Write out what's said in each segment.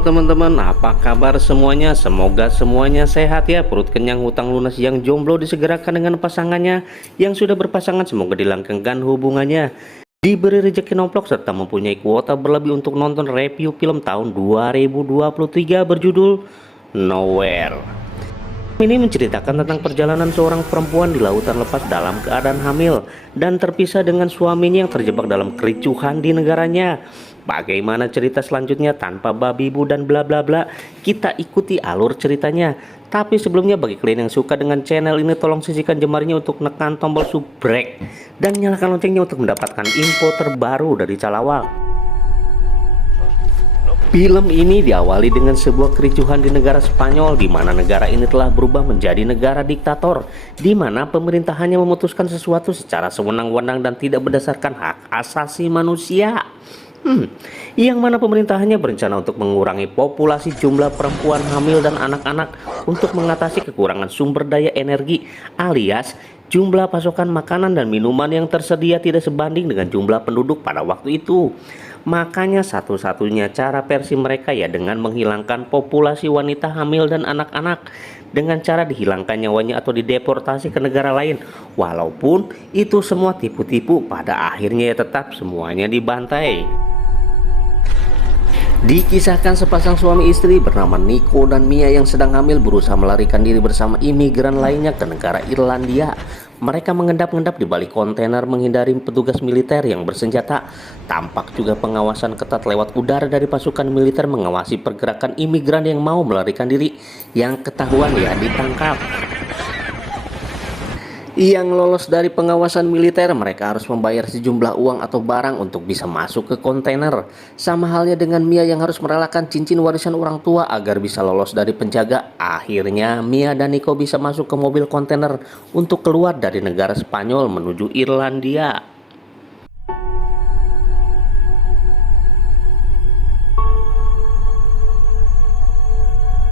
Halo teman-teman, apa kabar semuanya? Semoga semuanya sehat ya. Perut kenyang, hutang lunas. Yang jomblo disegerakan dengan pasangannya. Yang sudah berpasangan semoga dilanggengkan hubungannya, diberi rezeki nomplok, serta mempunyai kuota berlebih untuk nonton review film tahun 2023 berjudul Nowhere. Ini menceritakan tentang perjalanan seorang perempuan di lautan lepas dalam keadaan hamil dan terpisah dengan suaminya yang terjebak dalam kericuhan di negaranya. Bagaimana cerita selanjutnya tanpa babi bu dan bla bla bla? Kita ikuti alur ceritanya. Tapi sebelumnya, bagi kalian yang suka dengan channel ini, tolong sisihkan jemarinya untuk menekan tombol subscribe dan nyalakan loncengnya untuk mendapatkan info terbaru dari Calawal. Film ini diawali dengan sebuah kericuhan di negara Spanyol, di mana negara ini telah berubah menjadi negara diktator, di mana pemerintahannya memutuskan sesuatu secara sewenang-wenang dan tidak berdasarkan hak asasi manusia. Yang mana pemerintahannya berencana untuk mengurangi populasi jumlah perempuan hamil dan anak-anak untuk mengatasi kekurangan sumber daya energi, alias jumlah pasokan makanan dan minuman yang tersedia tidak sebanding dengan jumlah penduduk pada waktu itu. Makanya satu-satunya cara versi mereka ya dengan menghilangkan populasi wanita hamil dan anak-anak dengan cara dihilangkan nyawanya atau dideportasi ke negara lain. Walaupun itu semua tipu-tipu, pada akhirnya ya tetap semuanya dibantai. Dikisahkan sepasang suami istri bernama Nico dan Mia yang sedang hamil berusaha melarikan diri bersama imigran lainnya ke negara Irlandia. Mereka mengendap-endap di balik kontainer menghindari petugas militer yang bersenjata. Tampak juga pengawasan ketat lewat udara dari pasukan militer mengawasi pergerakan imigran yang mau melarikan diri. Yang ketahuan ya ditangkap. Yang lolos dari pengawasan militer, mereka harus membayar sejumlah uang atau barang untuk bisa masuk ke kontainer. Sama halnya dengan Mia yang harus merelakan cincin warisan orang tua agar bisa lolos dari penjaga. Akhirnya Mia dan Nico bisa masuk ke mobil kontainer untuk keluar dari negara Spanyol menuju Irlandia.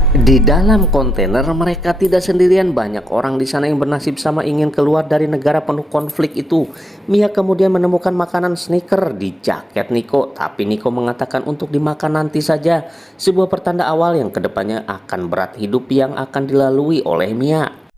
Di dalam kontainer mereka tidak sendirian, banyak orang di sana yang bernasib sama ingin keluar dari negara penuh konflik itu. Mia kemudian menemukan makanan sneaker di jaket Nico, tapi Nico mengatakan untuk dimakan nanti saja. Sebuah pertanda awal yang kedepannya akan berat hidup yang akan dilalui oleh Mia.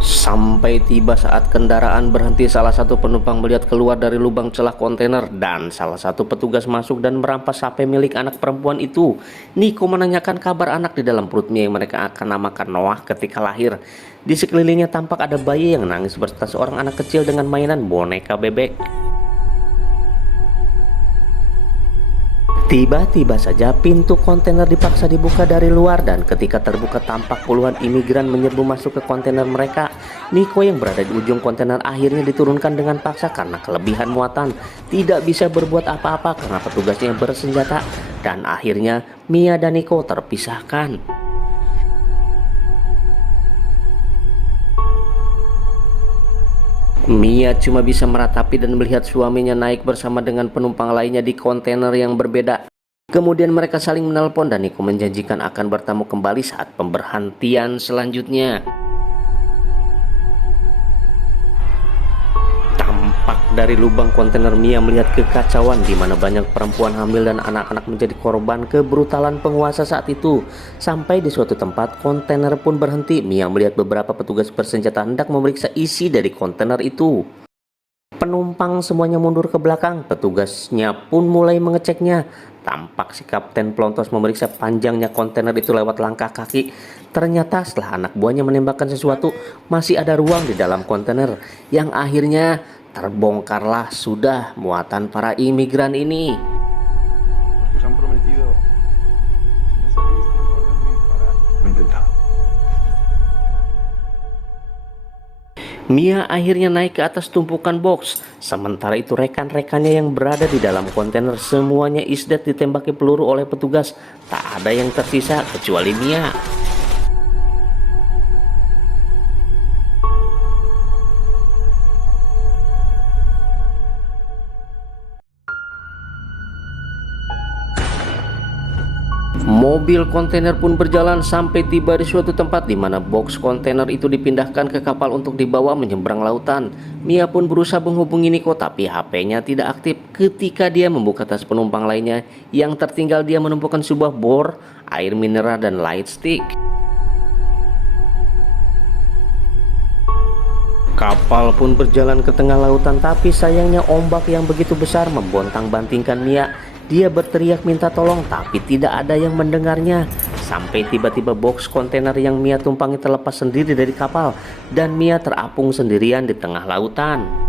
Sampai tiba saat kendaraan berhenti, salah satu penumpang melihat keluar dari lubang celah kontainer dan salah satu petugas masuk dan merampas HP milik anak perempuan itu. Nico menanyakan kabar anak di dalam perut Mia yang mereka akan namakan Noah ketika lahir. Di sekelilingnya tampak ada bayi yang nangis beserta seorang anak kecil dengan mainan boneka bebek. Tiba-tiba saja pintu kontainer dipaksa dibuka dari luar dan ketika terbuka tampak puluhan imigran menyerbu masuk ke kontainer mereka. Nico yang berada di ujung kontainer akhirnya diturunkan dengan paksa karena kelebihan muatan. Tidak bisa berbuat apa-apa karena petugasnya bersenjata dan akhirnya Mia dan Nico terpisahkan. Mia cuma bisa meratapi dan melihat suaminya naik bersama dengan penumpang lainnya di kontainer yang berbeda. Kemudian mereka saling menelpon dan Nico menjanjikan akan bertemu kembali saat pemberhentian selanjutnya. Tampak dari lubang kontainer Mia melihat kekacauan di mana banyak perempuan hamil dan anak-anak menjadi korban kebrutalan penguasa saat itu. Sampai di suatu tempat kontainer pun berhenti. Mia melihat beberapa petugas bersenjata hendak memeriksa isi dari kontainer itu. Penumpang semuanya mundur ke belakang. Petugasnya pun mulai mengeceknya. Tampak si kapten pelontos memeriksa panjangnya kontainer itu lewat langkah kaki. Ternyata setelah anak buahnya menembakkan sesuatu, masih ada ruang di dalam kontainer yang akhirnya terbongkarlah sudah muatan para imigran ini. Mia akhirnya naik ke atas tumpukan box. Sementara itu rekan-rekannya yang berada di dalam kontainer semuanya isdet ditembaki peluru oleh petugas. Tak ada yang tersisa kecuali Mia. Mobil kontainer pun berjalan sampai tiba di suatu tempat di mana box kontainer itu dipindahkan ke kapal untuk dibawa menyeberang lautan. Mia pun berusaha menghubungi Nico tapi HP-nya tidak aktif. Ketika dia membuka tas penumpang lainnya yang tertinggal, dia menemukan sebuah bor, air mineral dan light stick. Kapal pun berjalan ke tengah lautan, tapi sayangnya ombak yang begitu besar membontang-bantingkan Mia. Dia berteriak minta tolong, tapi tidak ada yang mendengarnya. Sampai tiba-tiba box kontainer yang Mia tumpangi terlepas sendiri dari kapal, dan Mia terapung sendirian di tengah lautan.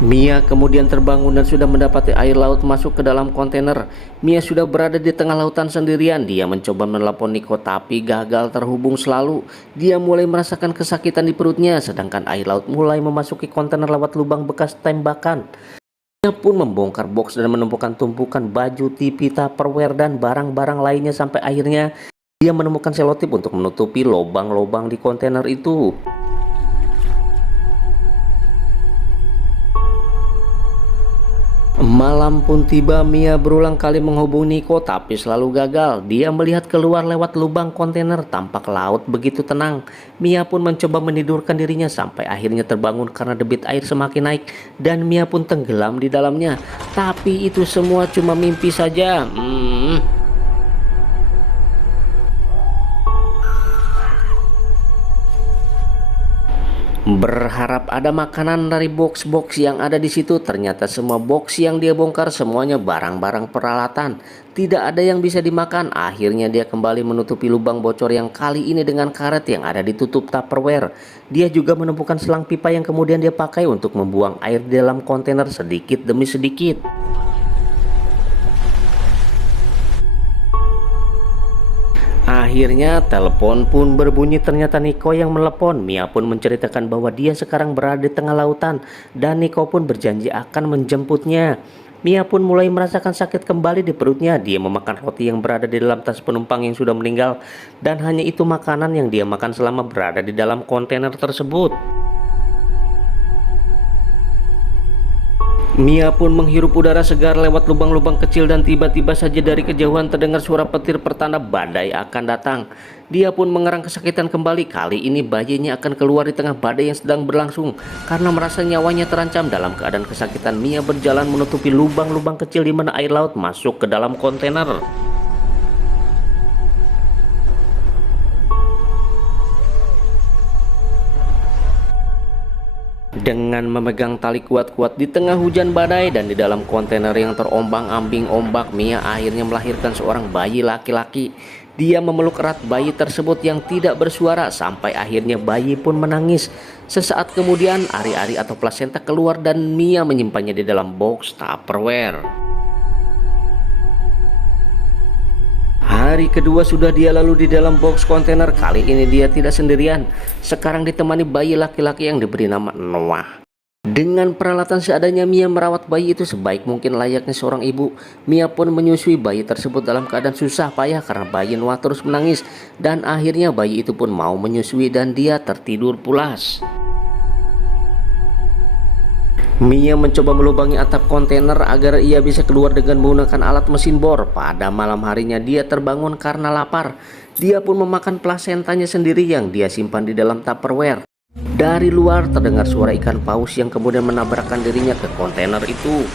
Mia kemudian terbangun dan sudah mendapati air laut masuk ke dalam kontainer. Mia sudah berada di tengah lautan sendirian. Dia mencoba menelepon Nico tapi gagal terhubung selalu. Dia mulai merasakan kesakitan di perutnya, sedangkan air laut mulai memasuki kontainer lewat lubang bekas tembakan. Dia pun membongkar box dan menemukan tumpukan baju, TV, Tupperware dan barang-barang lainnya sampai akhirnya dia menemukan selotip untuk menutupi lubang-lubang di kontainer itu. Malam pun tiba. Mia berulang kali menghubungi Nico tapi selalu gagal. Dia melihat keluar lewat lubang kontainer, tampak laut begitu tenang. Mia pun mencoba menidurkan dirinya sampai akhirnya terbangun karena debit air semakin naik dan Mia pun tenggelam di dalamnya. Tapi itu semua cuma mimpi saja. Berharap ada makanan dari box-box yang ada di situ. Ternyata semua box yang dia bongkar semuanya barang-barang peralatan. Tidak ada yang bisa dimakan. Akhirnya dia kembali menutupi lubang bocor yang kali ini dengan karet yang ada ditutup Tupperware. Dia juga menemukan selang pipa yang kemudian dia pakai untuk membuang air di dalam kontainer sedikit demi sedikit. Akhirnya telepon pun berbunyi. Ternyata Nico yang menelepon. Mia pun menceritakan bahwa dia sekarang berada di tengah lautan dan Nico pun berjanji akan menjemputnya. Mia pun mulai merasakan sakit kembali di perutnya. Dia memakan roti yang berada di dalam tas penumpang yang sudah meninggal, dan hanya itu makanan yang dia makan selama berada di dalam kontainer tersebut. Mia pun menghirup udara segar lewat lubang-lubang kecil dan tiba-tiba saja dari kejauhan terdengar suara petir pertanda badai akan datang. Dia pun mengerang kesakitan kembali. Kali ini bayinya akan keluar di tengah badai yang sedang berlangsung. Karena merasa nyawanya terancam dalam keadaan kesakitan, Mia berjalan menutupi lubang-lubang kecil di mana air laut masuk ke dalam kontainer. Dengan memegang tali kuat-kuat di tengah hujan badai dan di dalam kontainer yang terombang-ambing ombak, Mia akhirnya melahirkan seorang bayi laki-laki. Dia memeluk erat bayi tersebut yang tidak bersuara sampai akhirnya bayi pun menangis. Sesaat kemudian ari-ari atau plasenta keluar dan Mia menyimpannya di dalam box Tupperware. Hari kedua sudah dia lalu di dalam box kontainer. Kali ini dia tidak sendirian. Sekarang ditemani bayi laki-laki yang diberi nama Noah. Dengan peralatan seadanya, Mia merawat bayi itu sebaik mungkin layaknya seorang ibu. Mia pun menyusui bayi tersebut dalam keadaan susah payah karena bayi Noah terus menangis. Dan akhirnya bayi itu pun mau menyusui dan dia tertidur pulas. Mia mencoba melubangi atap kontainer agar ia bisa keluar dengan menggunakan alat mesin bor. Pada malam harinya dia terbangun karena lapar. Dia pun memakan plasentanya sendiri yang dia simpan di dalam Tupperware. Dari luar terdengar suara ikan paus yang kemudian menabrakkan dirinya ke kontainer itu.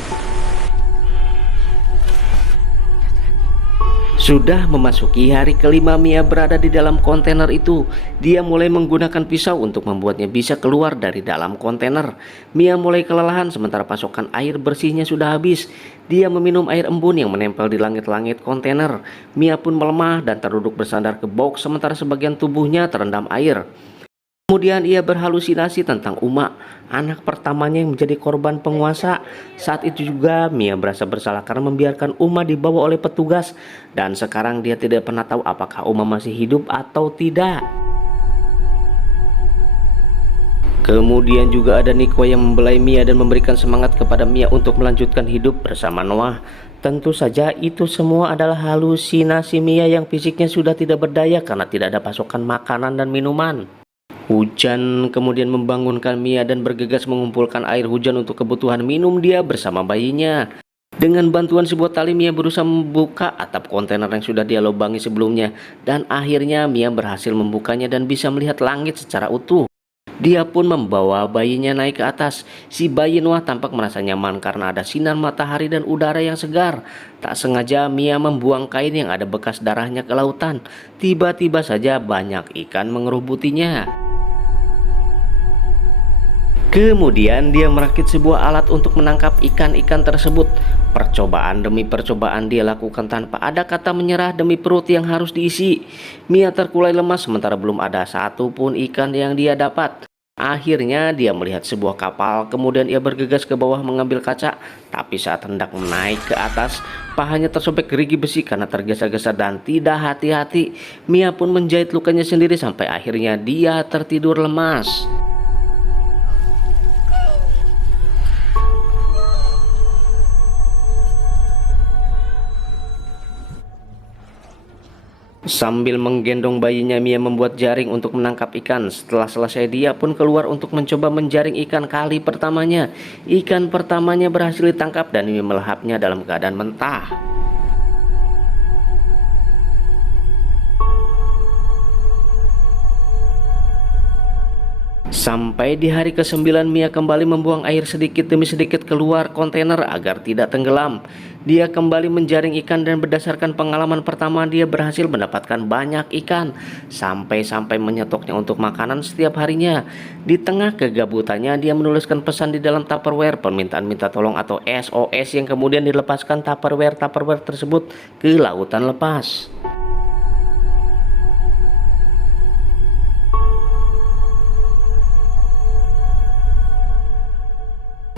Sudah memasuki hari kelima Mia berada di dalam kontainer itu. Dia mulai menggunakan pisau untuk membuatnya bisa keluar dari dalam kontainer. Mia mulai kelelahan sementara pasokan air bersihnya sudah habis. Dia meminum air embun yang menempel di langit-langit kontainer. Mia pun melemah dan terduduk bersandar ke box sementara sebagian tubuhnya terendam air. Kemudian ia berhalusinasi tentang Uma, anak pertamanya yang menjadi korban penguasa. Saat itu juga Mia merasa bersalah karena membiarkan Uma dibawa oleh petugas. Dan sekarang dia tidak pernah tahu apakah Uma masih hidup atau tidak. Kemudian juga ada Nico yang membelai Mia dan memberikan semangat kepada Mia untuk melanjutkan hidup bersama Noah. Tentu saja itu semua adalah halusinasi Mia yang fisiknya sudah tidak berdaya karena tidak ada pasokan makanan dan minuman. Hujan kemudian membangunkan Mia dan bergegas mengumpulkan air hujan untuk kebutuhan minum dia bersama bayinya. Dengan bantuan sebuah tali, Mia berusaha membuka atap kontainer yang sudah dia lubangi sebelumnya, dan akhirnya Mia berhasil membukanya dan bisa melihat langit secara utuh. Dia pun membawa bayinya naik ke atas. Si bayi Noah tampak merasa nyaman karena ada sinar matahari dan udara yang segar. Tak sengaja Mia membuang kain yang ada bekas darahnya ke lautan. Tiba-tiba saja banyak ikan mengerubutinya. Kemudian dia merakit sebuah alat untuk menangkap ikan-ikan tersebut. Percobaan demi percobaan dia lakukan tanpa ada kata menyerah demi perut yang harus diisi. Mia terkulai lemas sementara belum ada satupun ikan yang dia dapat. Akhirnya dia melihat sebuah kapal, kemudian ia bergegas ke bawah mengambil kaca. Tapi saat hendak naik ke atas, pahanya tersobek gerigi besi karena tergesa-gesa dan tidak hati-hati. Mia pun menjahit lukanya sendiri sampai akhirnya dia tertidur lemas. Sambil menggendong bayinya, Mia membuat jaring untuk menangkap ikan. Setelah selesai, dia pun keluar untuk mencoba menjaring ikan kali pertamanya. Ikan pertamanya berhasil ditangkap dan Mia melahapnya dalam keadaan mentah. Sampai di hari ke-9, Mia kembali membuang air sedikit demi sedikit keluar kontainer agar tidak tenggelam. Dia kembali menjaring ikan dan berdasarkan pengalaman pertama dia berhasil mendapatkan banyak ikan. Sampai-sampai menyetoknya untuk makanan setiap harinya. Di tengah kegabutannya dia menuliskan pesan di dalam Tupperware permintaan minta tolong atau SOS yang kemudian dilepaskan Tupperware tersebut ke lautan lepas.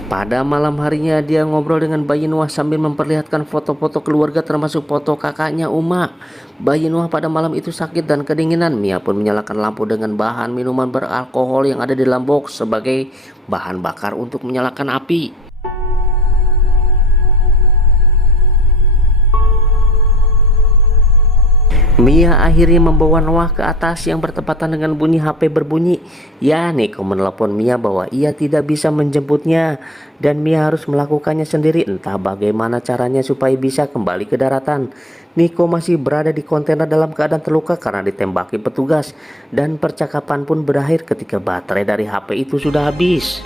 Pada malam harinya dia ngobrol dengan bayi Noah sambil memperlihatkan foto-foto keluarga termasuk foto kakaknya Uma. Bayi Noah pada malam itu sakit dan kedinginan. Mia pun menyalakan lampu dengan bahan minuman beralkohol yang ada di dalam box sebagai bahan bakar untuk menyalakan api. Mia akhirnya membawa Noah ke atas yang bertepatan dengan bunyi HP berbunyi. Ya, Nico menelepon Mia bahwa ia tidak bisa menjemputnya dan Mia harus melakukannya sendiri. Entah bagaimana caranya supaya bisa kembali ke daratan. Nico masih berada di kontainer dalam keadaan terluka karena ditembaki petugas dan percakapan pun berakhir ketika baterai dari HP itu sudah habis.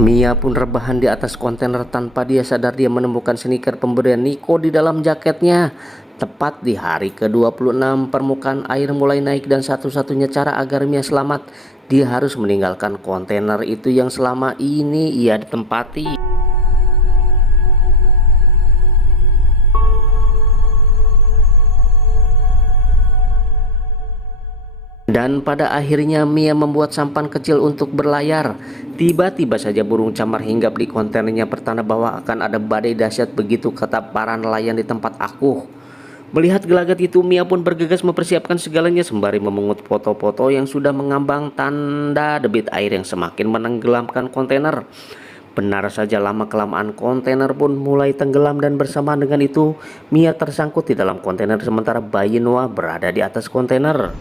Mia pun rebahan di atas kontainer. Tanpa dia sadar dia menemukan sneaker pemberian Nico di dalam jaketnya. Tepat di hari ke-26 permukaan air mulai naik dan satu-satunya cara agar Mia selamat, dia harus meninggalkan kontainer itu yang selama ini ia ditempati. Dan pada akhirnya Mia membuat sampan kecil untuk berlayar. Tiba-tiba saja burung camar hinggap di kontainernya bertanda bahwa akan ada badai dahsyat, begitu kata para nelayan di tempat aku. Melihat gelagat itu, Mia pun bergegas mempersiapkan segalanya sembari memungut foto-foto yang sudah mengambang tanda debit air yang semakin menenggelamkan kontainer. Benar saja lama-kelamaan kontainer pun mulai tenggelam dan bersamaan dengan itu Mia tersangkut di dalam kontainer sementara bayi Noah berada di atas kontainer.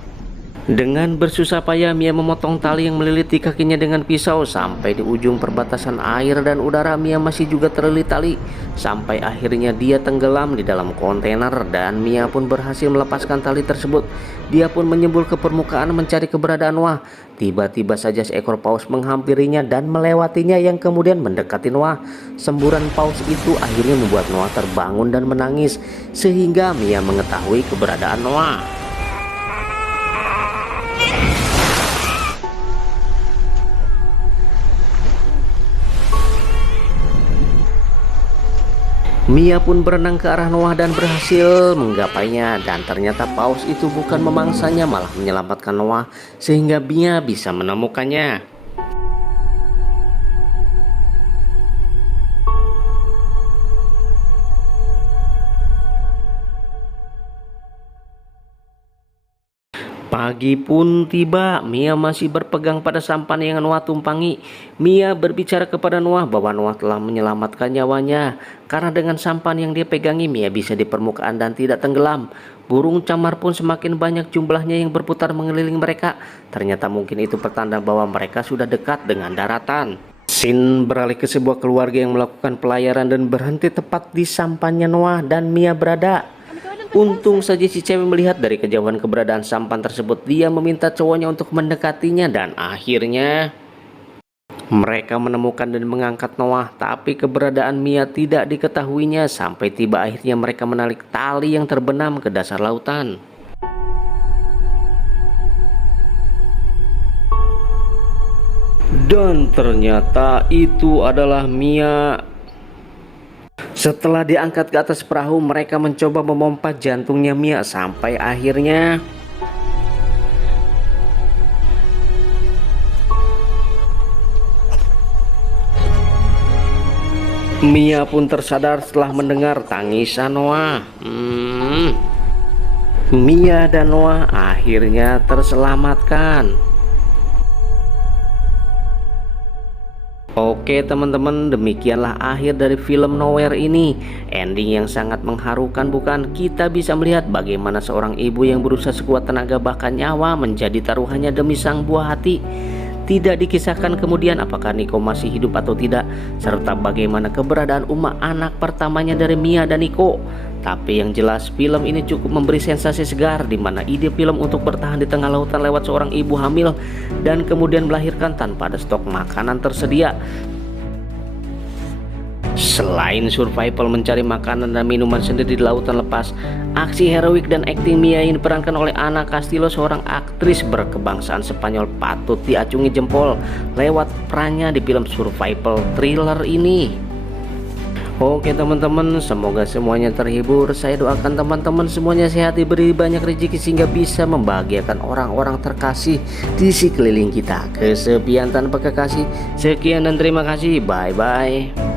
Dengan bersusah payah Mia memotong tali yang melilit di kakinya dengan pisau. Sampai di ujung perbatasan air dan udara Mia masih juga terlilit tali. Sampai akhirnya dia tenggelam di dalam kontainer dan Mia pun berhasil melepaskan tali tersebut. Dia pun menyembul ke permukaan mencari keberadaan Noah. Tiba-tiba saja seekor paus menghampirinya dan melewatinya yang kemudian mendekati Noah. Semburan paus itu akhirnya membuat Noah terbangun dan menangis sehingga Mia mengetahui keberadaan Noah. Mia pun berenang ke arah Noah dan berhasil menggapainya, dan ternyata paus itu bukan memangsanya, malah menyelamatkan Noah sehingga Mia bisa menemukannya. Pagi pun tiba, Mia masih berpegang pada sampan yang Noah tumpangi. Mia berbicara kepada Noah bahwa Noah telah menyelamatkan nyawanya karena dengan sampan yang dia pegangi Mia bisa di permukaan dan tidak tenggelam. Burung camar pun semakin banyak jumlahnya yang berputar mengelilingi mereka. Ternyata mungkin itu pertanda bahwa mereka sudah dekat dengan daratan. Scene beralih ke sebuah keluarga yang melakukan pelayaran dan berhenti tepat di sampannya Noah dan Mia berada. Untung saja si cewek melihat dari kejauhan keberadaan sampan tersebut. Dia meminta cowoknya untuk mendekatinya dan akhirnya mereka menemukan dan mengangkat Noah, tapi keberadaan Mia tidak diketahuinya sampai tiba akhirnya mereka menarik tali yang terbenam ke dasar lautan. Dan ternyata itu adalah Mia. Setelah diangkat ke atas perahu, mereka mencoba memompa jantungnya Mia sampai akhirnya Mia pun tersadar setelah mendengar tangisan Noah. Mia dan Noah akhirnya terselamatkan. Oke teman-teman, demikianlah akhir dari film Nowhere ini. Ending yang sangat mengharukan bukan? Kita bisa melihat bagaimana seorang ibu yang berusaha sekuat tenaga bahkan nyawa menjadi taruhannya demi sang buah hati. Tidak dikisahkan kemudian apakah Nico masih hidup atau tidak, serta bagaimana keberadaan Uma, anak pertamanya dari Mia dan Nico. Tapi yang jelas film ini cukup memberi sensasi segar, di mana ide film untuk bertahan di tengah lautan lewat seorang ibu hamil dan kemudian melahirkan tanpa ada stok makanan tersedia. Selain survival mencari makanan dan minuman sendiri di lautan lepas, aksi heroik dan akting Mia yang diperankan oleh Ana Castillo, seorang aktris berkebangsaan Spanyol, patut diacungi jempol lewat perannya di film survival thriller ini. Oke teman-teman, semoga semuanya terhibur. Saya doakan teman-teman semuanya sehat, diberi banyak rezeki sehingga bisa membahagiakan orang-orang terkasih di sekeliling kita. Kesepian tanpa kekasih. Sekian dan terima kasih. Bye-bye.